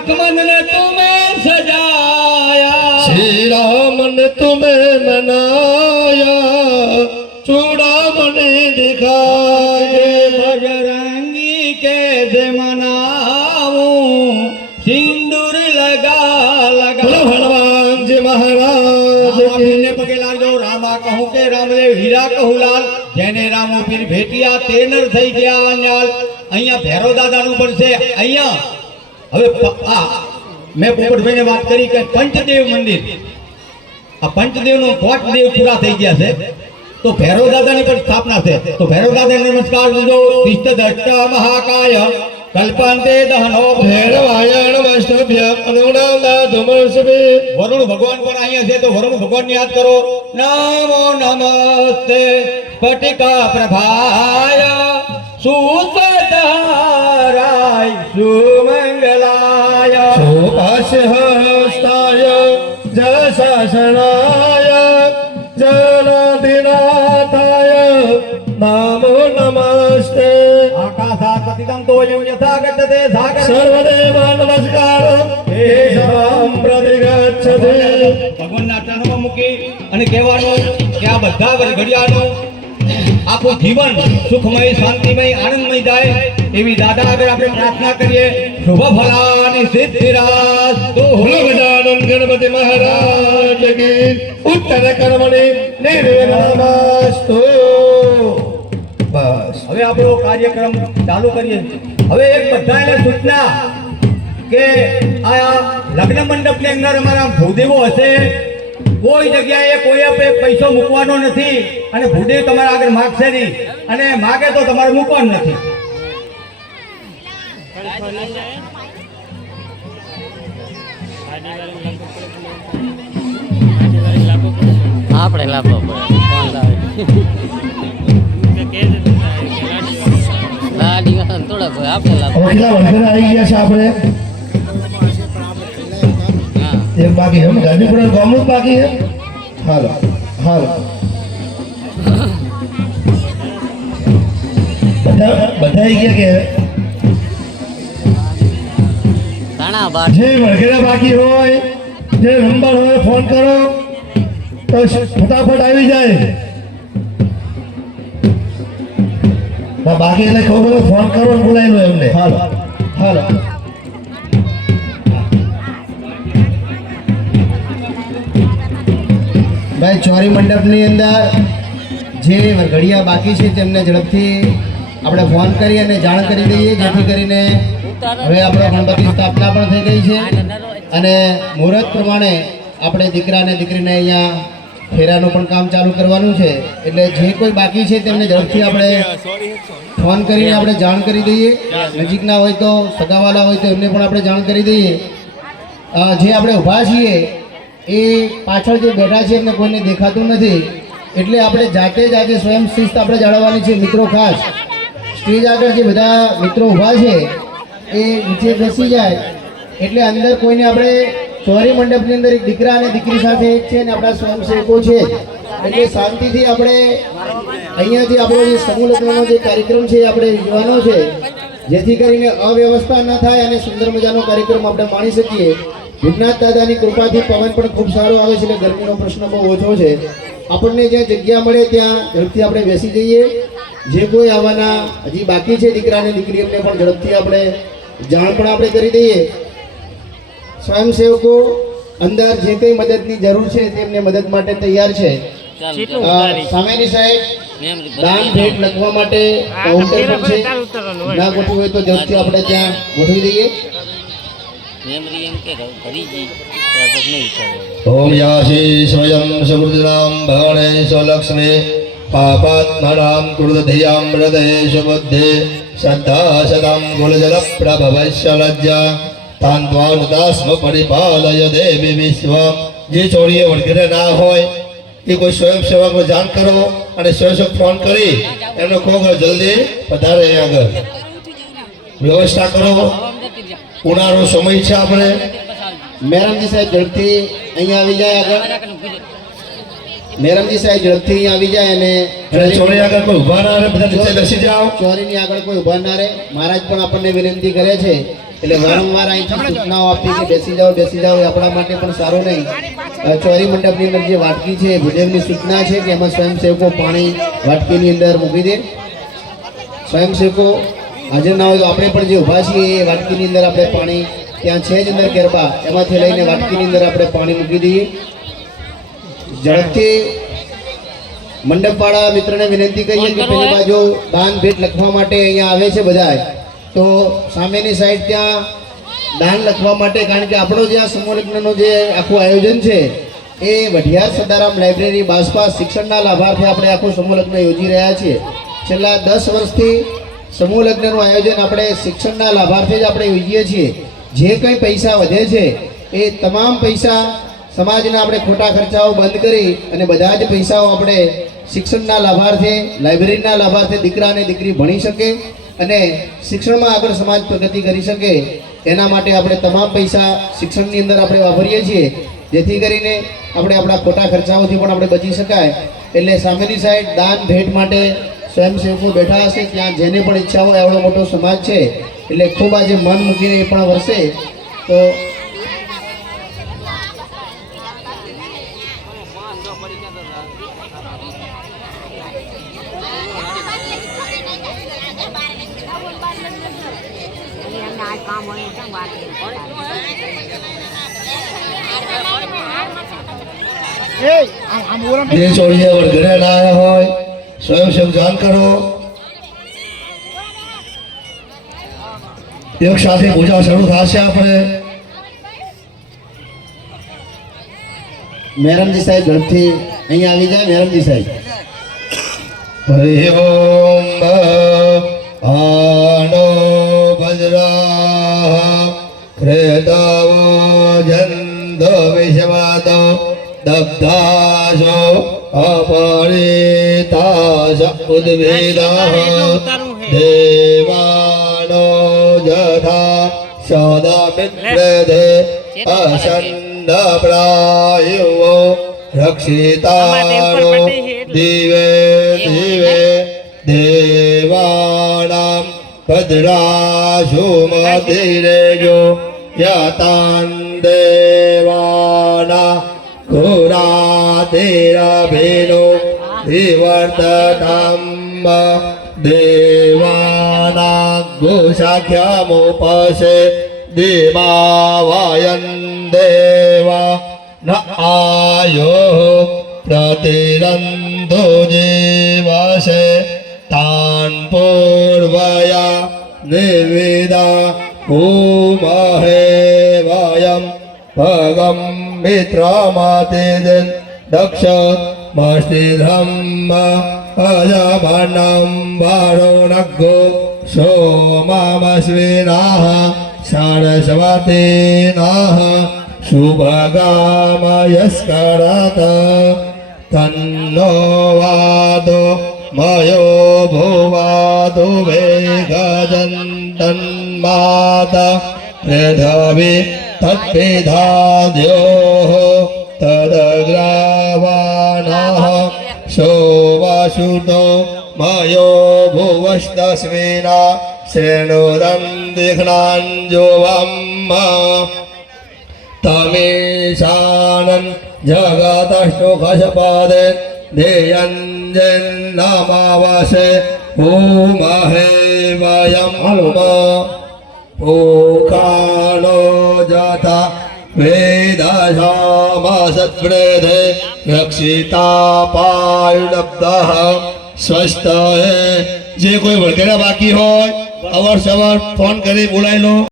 लक्ष्मण ने तुम्हें सजाया, श्री राम ने तुम्हें मनाया, चूड़ामणि दिखाए। बजरंगी कैसे मनाऊं, सिंदूर लगा लगा। बोलो हनुमान जी महाराज ने पगे लाग दो। रामा कहूं के रामदेव, हीरा कहूं लाल, जेने रामो पीर भेटिया ते नर થઈ ગયા અન્યાલ। અહીંયા ભેરો દાદાનું પણ છે। અહીંયા હવે મેં પોપટભાઈને વાત કરી કે પંચદેવ મંદિર, આ પંચદેવનો કોટદેવ પૂરા થઈ ગયા છે, તો ભૈરવ દાદાની પણ સ્થાપના છે। તો ભૈરવ દાદાને નમસ્કાર કરજો। વિષ્ટ દષ્ટ મહાકાય કલ્પાંતે દહનો ભૈરવાય નમસ્તભ્ય અનુણાદા ધુમર્ષભે। વરુણ ભગવાન પણ અહીંયા છે, તો વરુણ ભગવાનને યાદ કરો। નમો નમસ્તે સ્ફટિકા પ્રભાય સુસધારાય સુમંગલાય સુભાષ્ય હસ્તાય જય શાસનાય જનાધિનાથાય નમો નમસ્તે। આકાશાત પતિતં તોયં યથા ગચ્છતે સાગર સર્વદેવ નમસ્કાર કેશવં પ્રતિગચ્છતે। ભગવાનના ચરણોમાં મૂકી અને કહેવાનું કે આ બધા ઘડિયાળનું આખું જીવન સુખમય, શાંતિમય, આનંદમય જાય એવી દાદા આગળ આપણે પ્રાર્થના કરીએ। શુભ ફલાની સિદ્ધિરાસ્તુ। બોલો ગજાનન ગણપતિ મહારાજ કી ઉત્તર કર્મણિ નિર્વિઘ્નમસ્તુ। બસ હવે આપણો કાર્યક્રમ ચાલુ કરીએ। હવે એક બધાને સૂચના કે આ લગ્ન મંડપની અંદર અમારા ભૂદેવો હશે, કોઈ જગ્યાએ કોઈ પૈસો મૂકવાનો નથી અને ભૂદેવ તમારા આગળ માગશે નહીં, અને માગે તો તમારે મૂકવાનું નથી। આપણે લાભો લાડી થોડા ભાઈ આપણે લાભો કેટલા વખત આવી ગયા છે આપણે? એક બાકી હે ગાંધીપુર ગામનું બાકી હે। હાલો હાલો બધા આવી ગયા કે ઘણા બાર જે વળગેરા બાકી હોય, જે નંબર હોય ફોન કરો તો ફટાફટ આવી જાય। બાકી એટલે ખબર ફોન કરો ને બોલાવી લો એમને। હાલો હાલો ભાઈ ચોરી મંડપની અંદર જે ઘડિયા બાકી છે તેમને ઝડપથી આપણે ફોન કરી અને જાણ કરી દઈએ, જેથી કરીને હવે આપણો ગણપતિ સ્થાપના પણ થઈ ગઈ છે અને મુહૂર્ત પ્રમાણે આપણે દીકરા અને દીકરીને અહીંયા ફેરાનું પણ કામ ચાલુ કરવાનું છે। એટલે જે કોઈ બાકી છે તેમને ઝડપથી આપણે ફોન કરીને આપણે જાણ કરી દઈએ। નજીકના હોય તો, સગાવાલા હોય તો એમને પણ આપણે જાણ કરી દઈએ। જે આપણે ઊભા છીએ એ પાછળ જે બેઠા છે એમને કોઈને દેખાતું નથી, એટલે આપણે જાતે જ આજે સ્વયં શિસ્ત આપણે જાળવવાની છે। મિત્રો ખાસ સ્ટેજ આગળ જે બધા મિત્રો ઊભા છે એ નીચે બેસી જાય, એટલે અંદર કોઈને આપણે ચોરી મંડપની અંદર એક દીકરા અને દીકરી સાથે એક છે ને આપણા સ્વયંસેવકો છે, એટલે શાંતિથી આપણે અહીંયાથી આપણો જે સમૂહ લગ્નનો જે કાર્યક્રમ છે આપણે યોજવાનો છે, જેથી કરીને અવ્યવસ્થા ન થાય અને સુંદર મજાનો કાર્યક્રમ આપણે માણી શકીએ। ભીમનાથ દાદાની કૃપાથી પવન પણ ખૂબ સારો આવે છે, એટલે ગરમીનો પ્રશ્ન બહુ ઓછો છે। આપણને જ્યાં જગ્યા મળે ત્યાં ઝડપથી આપણે બેસી જઈએ। જે કોઈ આવવાના હજી બાકી છે દીકરા અને દીકરી એમને પણ ઝડપથી આપણે જાણ પણ આપણે કરી દઈએ। સ્વયંસેવકો અંદર જે કંઈ મદદની જરૂર છે તેમને મદદ માટે તૈયાર છે। સામેની સાઈડ દાન ભેટ લખવા માટે કાઉન્ટર પણ છે, ના ગોઠવું હોય તો ઝડપથી આપણે ત્યાં ગોઠવી દઈએ। મેમરી એમ કે ભરીજી ત્યાર નહીં કરે। ઓમ યાસી સ્વયં સમૃદ્ધામ ભવણે સ્વલક્ષ્મે પાપાત્મનામ કૃતધિયામ હૃદયેષુ બુદ્ધે શ્રદ્ધા સદામ ગુલજલ પ્રભવસ્ય લજ્જા તાન્ત્વાનુદાસ્મ પરિપાલય દેવી વિશ્વ। જે ચોરીએ વળગેરે ના હોય એ કોઈ સ્વયંસેવકને જાણ કરો અને સ્વયંસેવક ફોન કરી એમને કહો કે જલ્દી પધારે આગળ વ્યવસ્થા કરો। ઉનાળો સમય છે આપણે। મેરમજી સાહેબ ઝડપથી અહીંયા આવી જાય આગળ। મેરમજી સાહેબ ઝડપથી અહીંયા આવી જાય અને ચોરી આગળ કોઈ ઉભા ના રહે, બધા નીચે બેસી જાઓ। ચોરીની આગળ કોઈ ઉભા ના રહે। મહારાજ પણ આપણને વિનંતી કરે છે એટલે વારંવાર અહીંથી સૂચનાઓ આપી કે બેસી જાઓ એ આપણા માટે પણ સારું નહીં. ચોરી મંડપની અંદર જે વાટકી છે ભુદેવની સૂચના છે કે એમાં સ્વયંસેવકો પાણી વાટકીની અંદર મૂકી દે. સ્વયંસેવકો હાજર ના હોય તો આપણે પણ જે ઊભા છીએ એ વાટકીની અંદર આપણે પાણી ત્યાં છે જ અંદર ગરબા એમાંથી લઈને વાટકીની અંદર આપણે પાણી મૂકી દઈએ. ઝડપથી મંડપવાળા મિત્રને વિનંતી કરીએ કે પેલી બાજુ દાન ભેટ લખવા માટે અહીંયા આવે છે બધા, તો સામેની સાઈડ ત્યાં દાન લખવા માટે, કારણ કે આપણો જે આ સમૂહ લગ્નનું જે આખું આયોજન છે એ વઢિયાર સદારામ લાઇબ્રેરી બાસપાસ શિક્ષણના લાભાર્થે આપણે આખું સમૂહ લગ્ન યોજી રહ્યા છીએ. છેલ્લા 10 વર્ષથી સમૂહ લગ્નનું આયોજન આપણે શિક્ષણના લાભાર્થે જ આપણે યોજીએ છીએ. જે કંઈ પૈસા વધે છે એ તમામ પૈસા સમાજના આપણે ખોટા ખર્ચાઓ બંધ કરી અને બધા જ પૈસાઓ આપણે શિક્ષણના લાભાર્થે, લાઇબ્રેરીના લાભાર્થે દીકરા અને દીકરી ભણી શકે અને શિક્ષણમાં આગળ સમાજ પ્રગતિ કરી શકે એના માટે આપણે તમામ પૈસા શિક્ષણની અંદર આપણે વાપરીએ છીએ, જેથી કરીને આપણે આપણા ખોટા ખર્ચાઓથી પણ આપણે બચી શકાય. એટલે સામેની સાઈડ દાન ભેટ માટે સ્વયંસેવકો બેઠા હશે, ત્યાં જેને પણ ઈચ્છા હોય આવડો મોટો સમાજ છે એટલે ખૂબ આજે મન મૂકીને એ પણ વરસે. તો જે છોડીએ ઘરે ના આવ્યા હોય સ્વયંસેવક જાણ કરો. એક સાથે પૂજા શરૂ થશે. આપણે મેરમજી સાહેબ ઝડપથી અહીંયા આવી જાય. મેરમજી સાહેબ. હરિ ઓમ આનો ભદ્રા ક્રેતાવો જંદ વિષવાદો દબ્ધાશો અપરિતાશ ઉદ્ભેદઃ દેવાનો જથા સદા મિત્રદે અસંદ પ્રાયો રક્ષિતારો દિવે દિવે દેવાનામ ભદ્રાશો મતિરેજો યતાન દેવાના ઘોરાધેરભેનો વિવર્તતામ દેવાના ગોશાખ્યમોપસે દેવાયન દેવા ન આયો પ્રતિરંધો જીવસે તાન પૂર્વયા નિવેદા ઉમહે વયમ ભગમ મિત્રમતેજન દક્ષ મસ્તિધ્રમ અજમનમ વારુણગો સોમમસ્વિનાઃ સરસ્વતીનાઃ શુભગામયસ્કરત તન્નો વાદો મયો ભુવાદો વેગજन्तન્માત પ્રધવે તત્પિધાદ્યોઃ તદગ્રાવાણઃ સોવાસુતો મયો ભુવસ્તસ્મિના શ્રેણોદં દિઘ્નાંજોવમ તમેશાનં જગતષ્ટોખસપદે ધેયંજન્નમાવસે ભૂમહે વયમ ઓકાનો જાતા વેદાશામાસત્પ્રેધે રક્ષિતા પાયુડબ્દઃ સ્વસ્થ. જે કોઈ વળગેરા બાકી હોય અવર સવાર ફોન કરી બોલાવી લો.